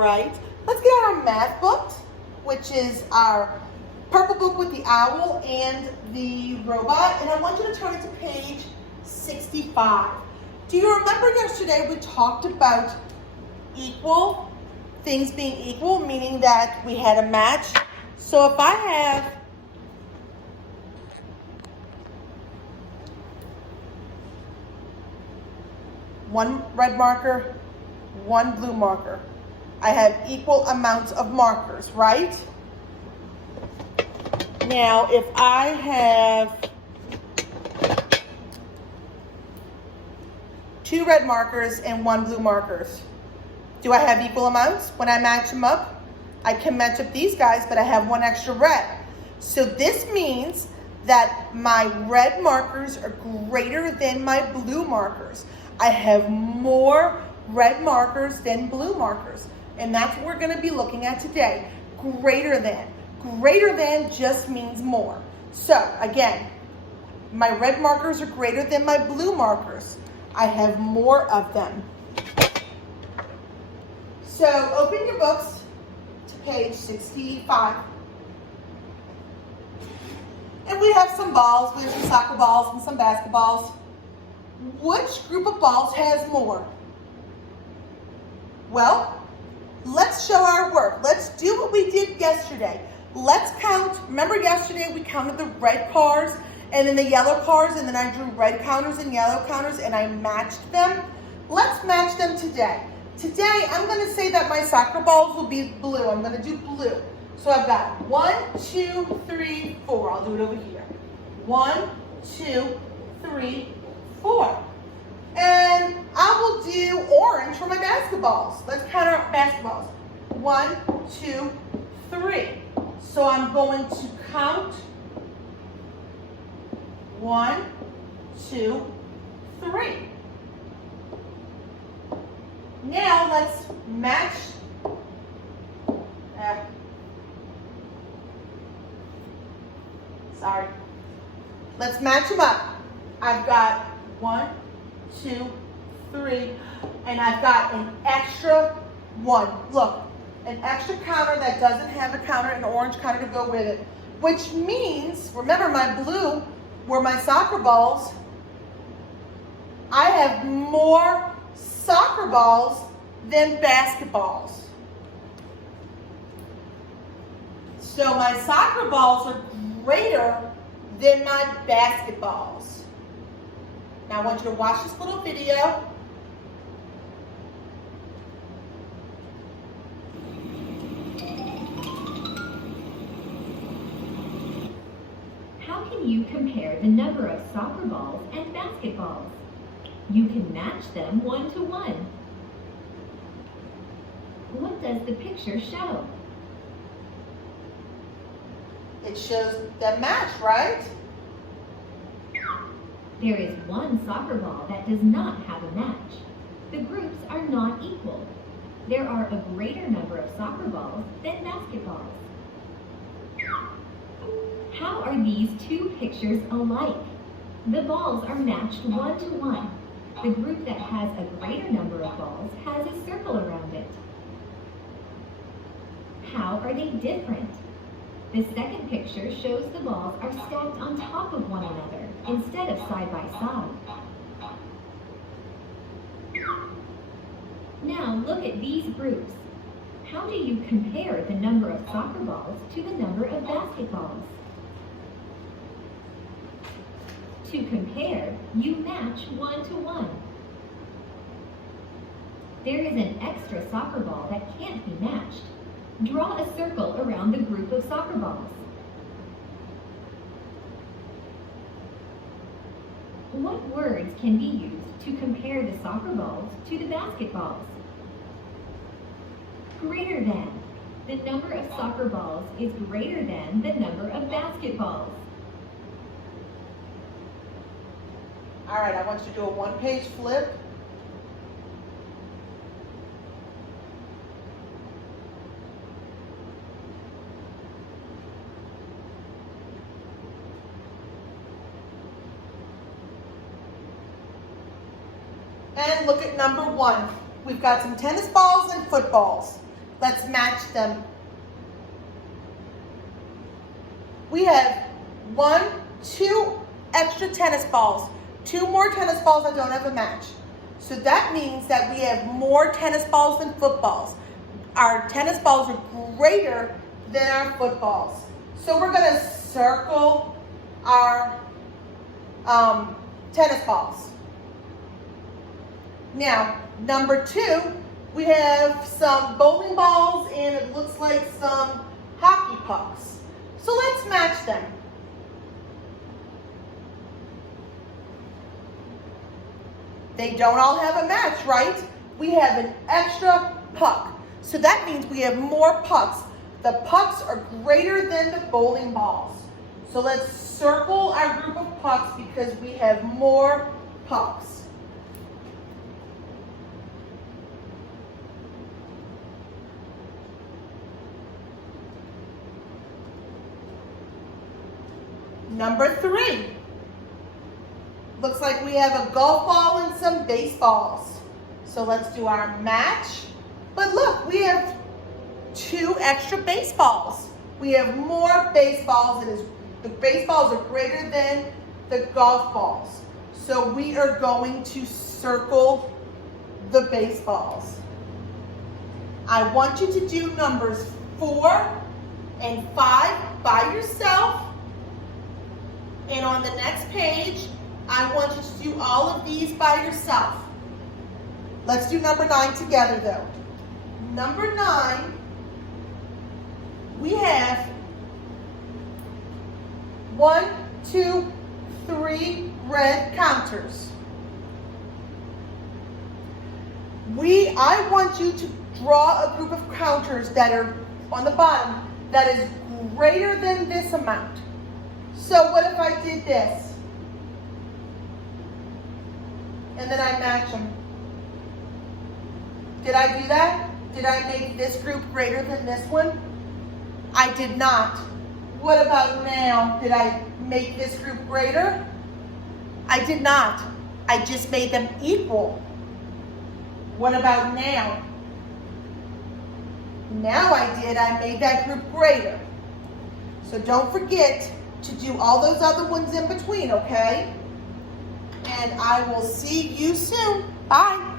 right. Let's get out our math books, which is our purple book with the owl and the robot, and I want you to turn it to page 65. Do you remember yesterday we talked about equal, things being equal, meaning that we had a match? So if I have one red marker, one blue marker, I have equal amounts of markers, right? Now, if I have two red markers and one blue markers, do I have equal amounts? When I match them up, I can match up these guys, but I have one extra red. So this means that my red markers are greater than my blue markers. I have more red markers than blue markers. And that's what we're going to be looking at today. Greater than. Greater than just means more. So again, my red markers are greater than my blue markers. I have more of them. So open your books to page 65. And we have some balls. We have some soccer balls and some basketballs. Which group of balls has more? Well, let's show our work. Let's do what we did yesterday. Let's count. Remember yesterday we counted the red cars and then the yellow cars, and then I drew red counters and yellow counters and I matched them. Let's match them today. Today I'm going to say that my soccer balls will be blue. I'm going to do blue. So I've got 1, 2, 3, 4. I'll do it over here. 1, 2, 3, 4. And I will do orange for my basketballs. Let's count our basketballs. 1, 2, 3. So I'm going to count 1, 2, 3. Now let's match. Sorry. Let's match them up. I've got 1, 2, 3, and I've got an extra 1. Look. An extra counter that doesn't have a counter, an orange counter to go with it. Which means, remember my blue were my soccer balls. I have more soccer balls than basketballs. So my soccer balls are greater than my basketballs. Now I want you to watch this little video. You compare the number of soccer balls and basketballs. You can match them 1 to 1. What does the picture show? It shows them match, right? There is one soccer ball that does not have a match. The groups are not equal. There are a greater number of soccer balls than basketballs. How are these two pictures alike? The balls are matched 1 to 1. The group that has a greater number of balls has a circle around it. How are they different? The second picture shows the balls are stacked on top of one another instead of side by side. Now look at these groups. How do you compare the number of soccer balls to the number of basketballs? To compare, you match 1 to 1. There is an extra soccer ball that can't be matched. Draw a circle around the group of soccer balls. What words can be used to compare the soccer balls to the basketballs? Greater than. The number of soccer balls is greater than the number of basketballs. All right, I want you to do a one-page flip. And look at number 1. We've got some tennis balls and footballs. Let's match them. We have 2 extra tennis balls. 2 more tennis balls that don't have a match. So that means that we have more tennis balls than footballs. Our tennis balls are greater than our footballs. So we're going to circle our tennis balls. Now, number 2, we have some bowling balls and it looks like some hockey pucks. So let's match them. They don't all have a match, right? We have an extra puck. So that means we have more pucks. The pucks are greater than the bowling balls. So let's circle our group of pucks because we have more pucks. Number 3. Looks like we have a golf ball and some baseballs. So let's do our match. But look, we have 2 extra baseballs. We have more baseballs. The baseballs are greater than the golf balls. So we are going to circle the baseballs. I want you to do numbers 4 and 5 by yourself. And on the next page, I want you to do all of these by yourself. Let's do number 9 together though. Number 9, we have 1, 2, 3 red counters. I want you to draw a group of counters that are on the bottom that is greater than this amount. So what if I did this? And then I match them. Did I do that? Did I make this group greater than this one? I did not. What about now? Did I make this group greater? I did not. I just made them equal. What about now? Now I did. I made that group greater. So don't forget to do all those other ones in between, okay? And I will see you soon. Bye.